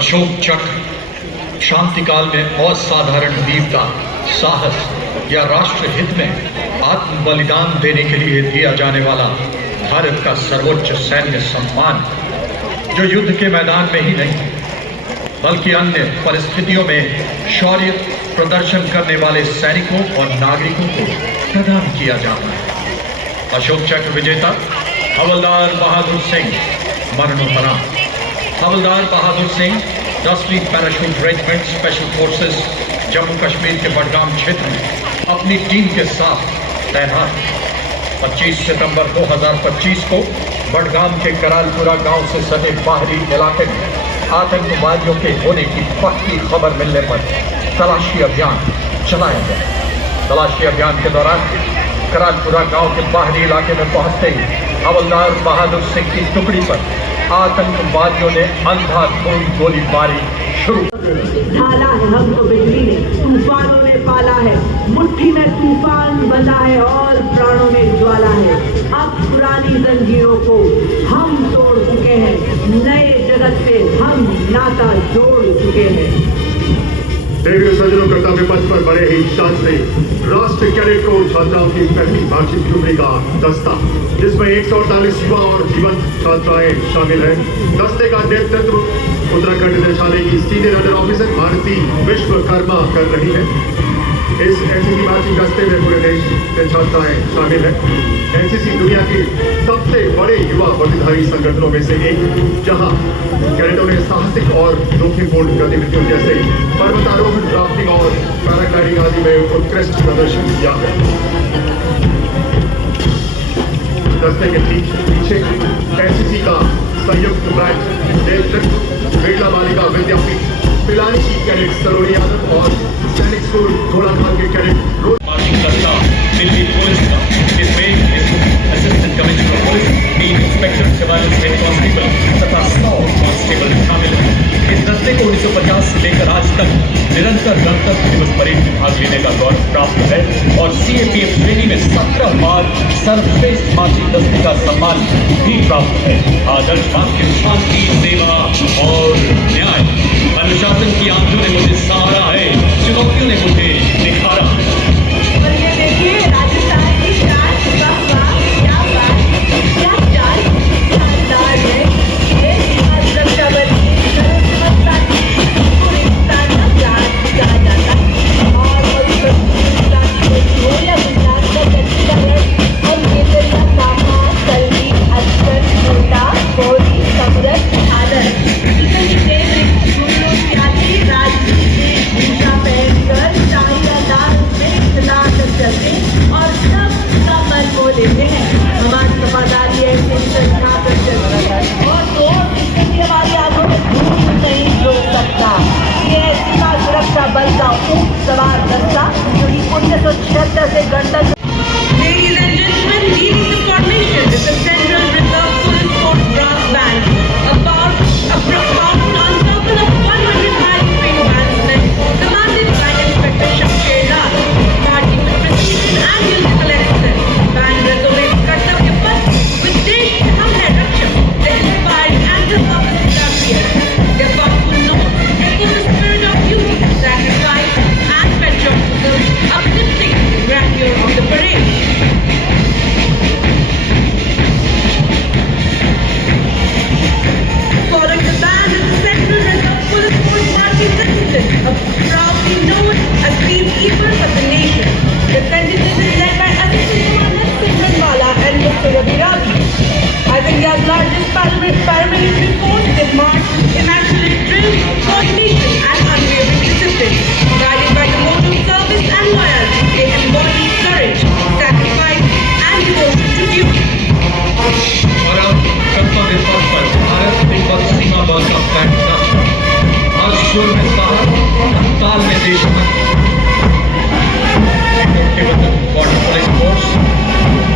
अशोक चक्र शांति काल में असाधारण वीरता, साहस या राष्ट्र हित में आत्म बलिदान देने के लिए दिया जाने वाला भारत का सर्वोच्च सैन्य सम्मान, जो युद्ध के मैदान में ही नहीं बल्कि अन्य परिस्थितियों में शौर्य प्रदर्शन करने वाले सैनिकों और नागरिकों को प्रदान किया जाता है। अशोक चक्र विजेता हवलदार बहादुर सिंह मरणोपरांत। हवलदार बहादुर सिंह 10वीं parachute regiment special forces Jammu Kashmir के बडगाम क्षेत्र में अपनी टीम के साथ तैनात 25 सितंबर 2025 को बडगाम के करालपुरा गांव से सटे बाहरी इलाके में आतंकवादियों के होने की पक्की खबर मिलने पर तलाशी अभियान चलाया गया। तलाशी अभियान के दौरान करालपुरा गांव के बाहरी इलाके में पहुंचते ही हवलदार बहादुर सिंह की टुकड़ी पर आतंकवादियों ने अंधाधुंध गोलीबारी शुरू ढाला है हमको बिजली ने, तूफानों ने पाला है, मुट्ठी में तूफान बंधा है और प्राणों में ज्वाला है। अब पुरानी जंजीरों को हम तोड़ चुके हैं, नए जगत से हम नाता जोड़ चुके हैं। देवी सज्जनों कर्तव्य पथ पर बड़े ही शान से राष्ट्रीय कैडेट कोर छात्राओं की पहली वार्षिक टुकड़ी का दस्ता, जिसमें 148 युवा और जीवंत छात्राएं शामिल हैं। दस्ते का नेतृत्व उत्तराखंड निदेशालय की senior under officer Bharti Vishwakarma कर रही है। इस एनसीसी मार्चिंग दस्ते में पूरे देश से छात्राएं शामिल हैं। एनसीसी दुनिया के सबसे बड़े युवा वर्दीधारी संगठनों में से एक, जहां कैडेटों ने साहसिक और जोखिमपूर्ण गतिविधियों जैसे पर्वतारोहण, ड्राफ्टिंग और पैराग्लाइडिंग आदि में उत्कृष्ट प्रदर्शन किया है। दस्ते के पीछे एनसीसी का संयुक्त बैच नेतृत्व बिरला बालिका विद्यापीठ पिलानी की कैडेट सलोनी यादव और सैनिक स्कूल घोड़ाखाल के कैडेट मार्चिंग दस्ता दिल्ली पुलिस का, इसमें assistant commissioner police, 3 inspector surveillance head constable तथा 100 कांस्टेबल शामिल हैं। इस दस्ते को 1950 से लेकर आज तक निरंतर गणतंत्र दिवस परेड में भाग लेने का गौरव प्राप्त है और सीएपीएफ श्रेणी में 17 बार सर्वश्रेष्ठ मार्चिंग दस्ते का सम्मान भी प्राप्त है। आदर्श वाक्य शांति, सेवा और न्याय। अनुशासन की आंखों ने मुझे सहारा है, चुनौतियों ने मुझे निखारा। और ये देखिए राजस्थान की शान, क्या बात, क्या चाल, शानदार है ये रक्षाबंधन पूरे हिंदुस्तान का प्यार कहा जाता है। और हिंदुस्तान हो या गुजरात का चंडीगढ़ है और केसर का सामा, कलमी, अस्कर, कोटा, कोरी, समरस, आदर भूषा पहनकर शाहीदार में इख्तिलाफ करते और सब का मन वो लेते हैं। हमारी वफादारी ऐसे श्रद्धा करते और तो इससे हमारी आंखों में धूप नहीं रोक सकता। ये है सीमा सुरक्षा बल का ऊंट सवार दस्ता, जो कि 1976 से गणतंत्र। Ladies and gentlemen, leading the formation is the Central Reserve Police Force Brass Band, about ensemble of 100 highly trained bandsmen, commanded by Inspector Shamsher Lal, marching with precision and musical excellence. Band resonates कर्तव्य पथ with देश के हम है रक्षक, the inspiring anthem of the Siddharth. Their powerful notes echo the spirit of duty, sacrifice and patriotism, uplifting the grandeur of the parade. Following the band is the Central Reserve Police Force marching contingent, proudly known as peacekeepers of the nation. The contingent is led by Assistant Commander Simranwala and Mr. Ravi Ravi. As India's largest paramilitary force, they march immaculate drill, coordination and unwavering discipline. Guided by the mode of service and loyalty, they embody courage, sacrifice and devotion to duty. और अब कर्तव्य पथ पर भारत तिब्बत सीमा बल का flag दस्ता, आज सुर में साहस, ताल में देशभक्ति। मुख्य बंधन बॉर्डर पुलिस फोर्स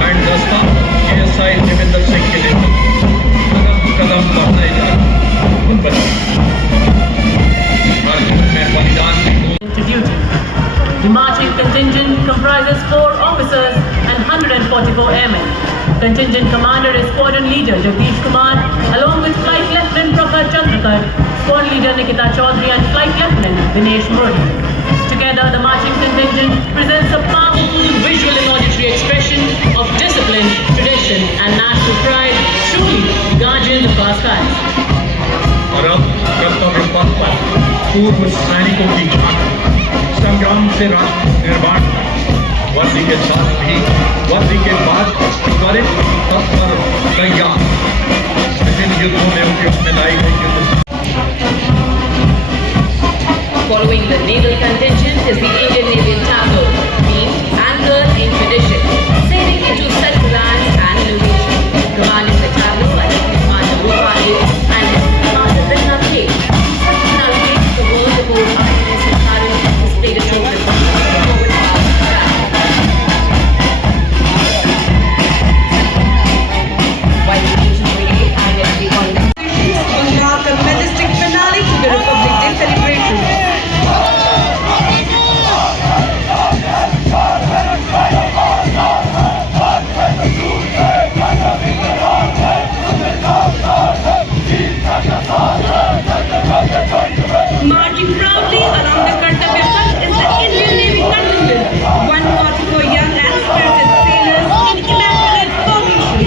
एंड दस्ता एएसआई देवेंद्र सिंह के नेतृत्व कदम कदम बढ़ाए जा रहे में बलिदान duty. The marching contingent comprises 4 officers and 144 airmen. Contingent commander is squadron leader Jagdish Kumar, along with Flight Lieutenant Prakhar Chandrakar, Squad Leader Nikita Chaudhary and Flight Lieutenant Dinesh Murli. Together, the marching contingent presents a powerful visual and auditory expression of discipline, tradition, and national pride, truly the guardians of our skies. और अब कर्तव्य पथ पर पूर्व सैनिकों की झांकी संग्राम से राष्ट्र निर्माण, वर्दी के साथ भी वर्दी के बाद त्वरित तत्पर तैयार विभिन्न युद्धों में उपयोग में लाई गई युद्ध। Following the naval contingent is the Indian Navy tableau, themed anchored in tradition, sailing into self-reliance and innovation. Commanding the tableau are Deputy Commander Rupali and Deputy Commander Vinna K. Such navigates the world aboard INS Harris displayed a total of forward path track. While the Asian Brigade and Deputy Commander will mark a majestic finale to the Republic Day celebration. Marching proudly along the Kartavya Path is the Indian Navy contingent, 144 young and spirited sailors in immaculate formation,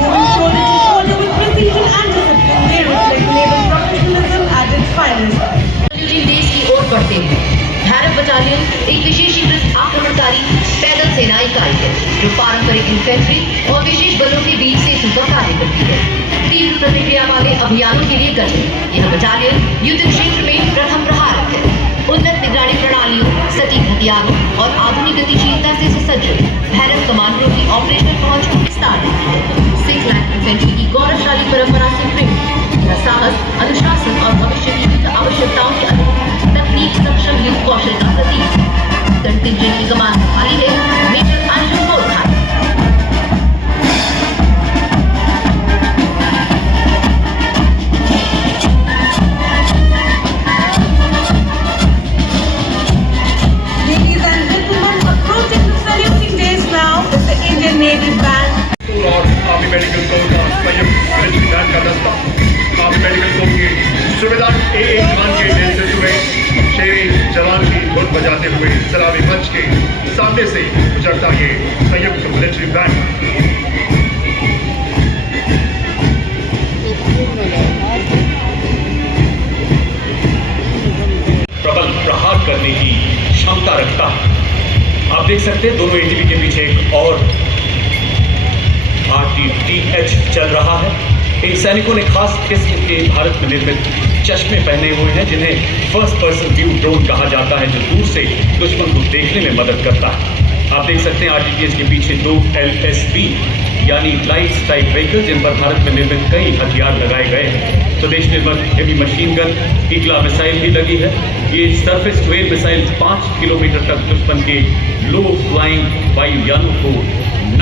moving shoulder to shoulder with precision and discipline. They reflect naval professionalism at its finest. देश की ओर बढ़ते हैं। Bharat battalion एक विशेषीकृत आक्रमणकारी पैदल सेना इकाई है जो पारंपरिक इन्फेंट्री और विशेष बलों के बीच सेतु का कार्य करती है। तीव्र प्रतिक्रिया वाले अभियानों के लिए गठित यह बटालियन युद्ध क्षेत्र में प्रथम प्रहारक है। उन्नत निगरानी प्रणालियों, सटीक हथियारों और आधुनिक गतिशीलता से सुसज्जित भारत कमांडरों की ऑपरेशनल पहुंच को विस्तार देती है। सिख लैंड इन्फेंट्री की गौरवशाली परंपरा से प्रेरित यह साहस, अनुशासन और भविष्य की युद्ध आवश्यकताओं के अनुरूप तकनीक सक्षम युद्ध कौशल का प्रतीक है। कंटिंजेंट की कमान संभाली है major Arjun Gorkha. Ladies and gentlemen, approaching the saluting days now is the Indian Navy band. और आर्मी मेडिकल कोर का संयुक्त मिलिट्री बैंड का दस्ता आर्मी मेडिकल कोर के सूबेदार AA जवान के नेतृत्व में शेरे जवान की धुन बजाते हुए सलामी मंच के सामने से गुजरता ये संयुक्त मिलिट्री बैंड। प्रबल प्रहार करने की क्षमता रखता है। आप देख सकते हैं दोनों एटीबी के पीछे एक और RTTH चल रहा है। इन सैनिकों ने खास किस्म के भारत में निर्मित चश्मे पहने हुए हैं जिन्हें फर्स्ट पर्सन व्यू ड्रोन कहा जाता है, जो दूर से दुश्मन को देखने में मदद करता है। आप देख सकते हैं RTTH के पीछे दो LSB यानी लाइट स्ट्राइक व्हीकल जिन पर भारत में निर्मित कई हथियार लगाए गए हैं। स्वदेश निर्मित heavy machine gun Igla missile भी लगी है। ये surface to air missile 5 kilometre तक दुश्मन के लो फ्लाइंग वायुयानों को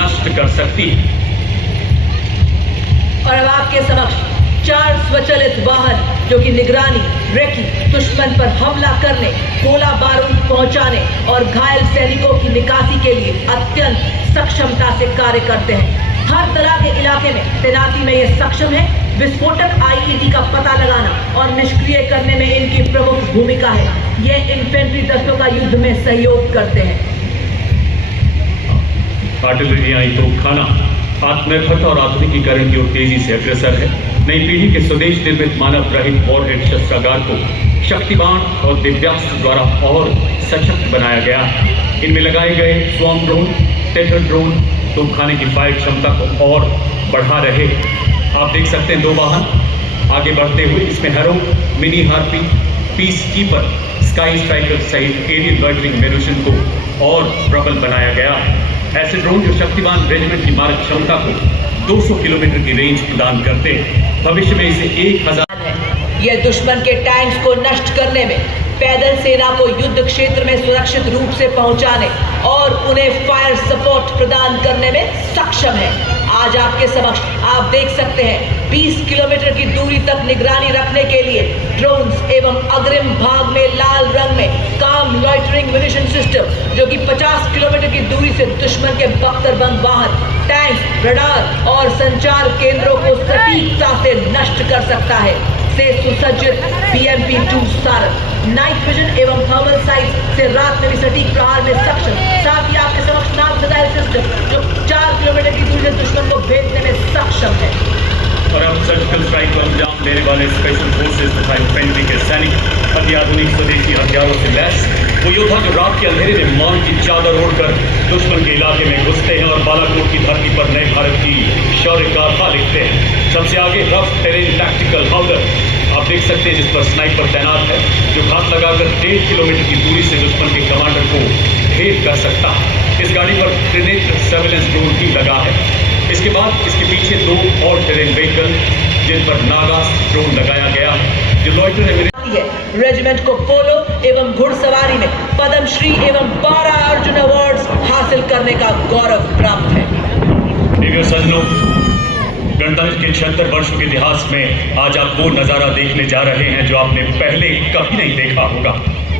नष्ट कर सकती है। और अब आपके समक्ष 4 स्वचालित वाहन जो कि निगरानी, रेकी, दुश्मन पर हमला करने, गोला बारूद पहुंचाने और घायल सैनिकों की निकासी के लिए अत्यंत सक्षमता से कार्य करते हैं। हर तरह के इलाके में तैनाती में ये सक्षम है। विस्फोटक IED का पता लगाना और निष्क्रिय करने में इनकी प्रमुख भूमिका है। ये इन्फेंट्री दस्तों का युद्ध में सहयोग करते हैं। आर्टिलरी तोपखाना आत्मनिर्भरता और आधुनिकीकरण की ओर तेजी से अग्रसर है। नई पीढ़ी के स्वदेश निर्मित मानव रहित वॉरहेड शस्त्रागार को शक्तिवान और दिव्यास्त्र द्वारा और सशक्त बनाया गया है। इनमें लगाए गए स्वॉर्म ड्रोन, टेटर ड्रोन तोपखाने की फायर क्षमता को और बढ़ा रहे। आप देख सकते हैं 2 वाहन आगे बढ़ते हुए। इसमें harrow, mini harpy, piece keeper, sky striker सहित एरियल लॉइटरिंग मेरूशन को और प्रबल बनाया गया है। ऐसे ड्रोन जो शक्तिवान रेजिमेंट की मारक क्षमता को 200 किलोमीटर की रेंज प्रदान करते हैं। भविष्य में इसे 1000 यह दुश्मन के टैंक्स को नष्ट करने में, पैदल सेना को युद्ध क्षेत्र में सुरक्षित रूप से पहुंचाने और उन्हें फायर सपोर्ट प्रदान करने में सक्षम है। आज आपके समक्ष आप देख सकते हैं 20 किलोमीटर की दूरी तक निगरानी रखने के लिए ड्रोन्स एवं अग्रिम भाग में लाल रंग में काम लॉइटरिंग म्यूनिशन सिस्टम जो कि 50 किलोमीटर की दूरी से दुश्मन के बख्तरबंद वाहन, टैंक, रडार और संचार केंद्रों को सटीकता से नष्ट कर सकता है। से सुसज्जित BMP-2 सारंग, नाइट विजन एवं थर्मल साइट्स से रात में भी सटीक प्रहार में सक्षम। साथ ही आपके समक्ष नाग मिसाइल सिस्टम जो 4 किलोमीटर की दूरी से दुश्मन को भेदने में सक्षम है। और अब सर्जिकल स्ट्राइक को अंजाम देने वाले स्पेशल फोर्सेस तथा इन्फेंट्री के सैनिक अत्याधुनिक स्वदेशी हथियारों से लैस वो योद्धा जो रात के अंधेरे में मौन की चादर ओढ़कर दुश्मन के इलाके में घुसते हैं और बालाकोट की धरती पर नए भारत की शौर्य गाथा लिखते हैं। सबसे आगे रफ टेरेन टैक्टिकल हाउडर आप देख सकते हैं जिस पर स्नाइपर तैनात है जो घात लगाकर 1.5 किलोमीटर की दूरी से दुश्मन के कमांडर को भेद कर सकता है। इस गाड़ी पर त्रिनेत्र सर्वेलेंस ड्रोन भी लगा है। इसके बाद इसके पीछे 2 और टेरेन व्हीकल जिन पर नागास ड्रोन लगाया गया है जो लॉइटर है। रेजिमेंट को पोलो एवं घुड़सवारी में पद्मश्री एवं 12 अर्जुन अवार्ड्स हासिल करने का गौरव प्राप्त है। प्रिय सज्जनों, गणतंत्र के 76 वर्षों के इतिहास में आज आप वो नजारा देखने जा रहे हैं जो आपने पहले कभी नहीं देखा होगा।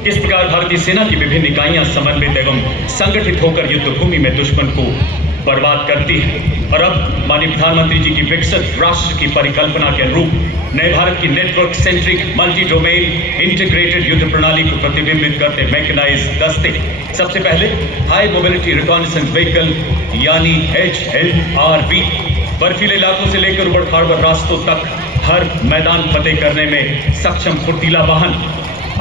इस प्रकार भारतीय सेना की विभिन्न इकाइयां समन्वित एवं संगठित होकर युद्ध भूमि में दुश्मन को बर्बाद करती है। और अब माननीय प्रधानमंत्री जी की विकसित राष्ट्र की परिकल्पना के अनुरूप नए भारत की network centric multi domain integrated युद्ध प्रणाली को प्रतिबिंबित करते मैकेनाइज दस्ते सबसे पहले हाई मोबिलिटी रिकॉन्नेसेंस व्हीकल यानी HLRV बर्फीले इलाकों से लेकर उबड़ खाबड़ रास्तों तक हर मैदान फतेह करने में सक्षम फुर्तीला वाहन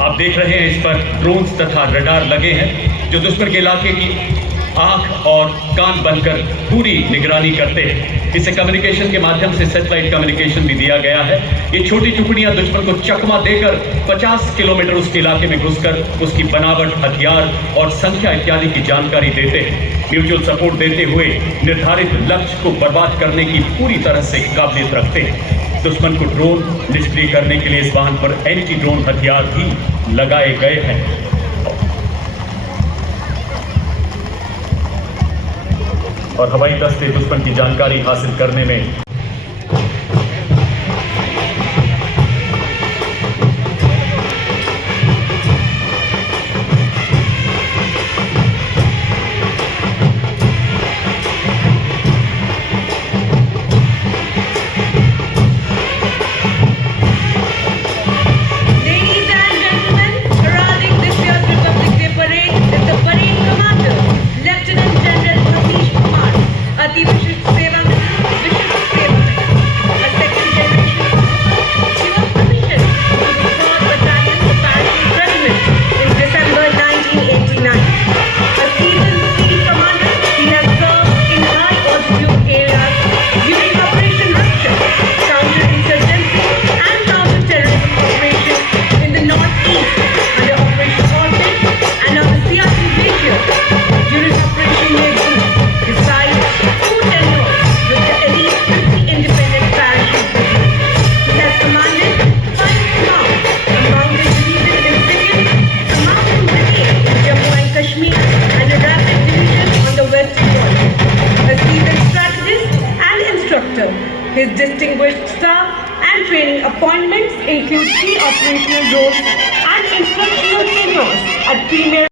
आप देख रहे हैं। इस पर ड्रोन्स तथा रडार लगे हैं जो दुश्मन के इलाके की आंख और कान बनकर पूरी निगरानी करते हैं। इसे कम्युनिकेशन के माध्यम से सैटेलाइट कम्युनिकेशन भी दिया गया है। ये छोटी टुकड़ियां दुश्मन को चकमा देकर 50 किलोमीटर उसके इलाके में घुसकर उसकी बनावट, हथियार और संख्या इत्यादि की जानकारी देते हैं। म्यूचुअल सपोर्ट देते हुए निर्धारित लक्ष्य को बर्बाद करने की पूरी तरह से काबिलियत रखते हैं। दुश्मन को ड्रोन निष्क्रिय करने के लिए इस वाहन पर एंटी ड्रोन हथियार भी लगाए गए हैं। और हवाई दस्ते दुश्मन की जानकारी हासिल करने में His distinguished staff and training appointments include key operational roles and instructional tenures at premier